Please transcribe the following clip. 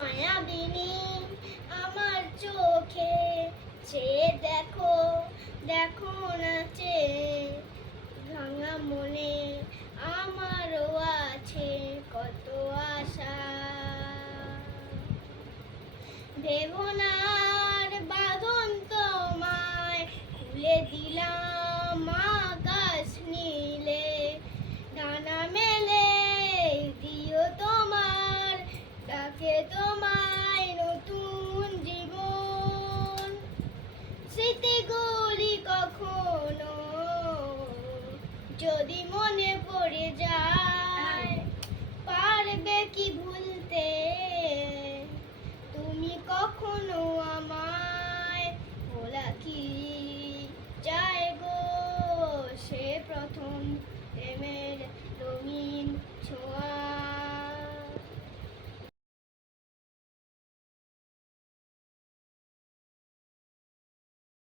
মায়াবিনী আমার চোখে চেয়ে দেখো, দেখো নাচে ভাঙা মনে আমারও আছে কত আশা। ভেবো না আর বাঁধন তোমায় খুলে দিলাম আকাশ নীলে, ডানা মেলে দিও তোমার ডাকে তোমায় নতুন জীবন। স্মৃতিগুলি কখনো যদি মনে পড়ে যায়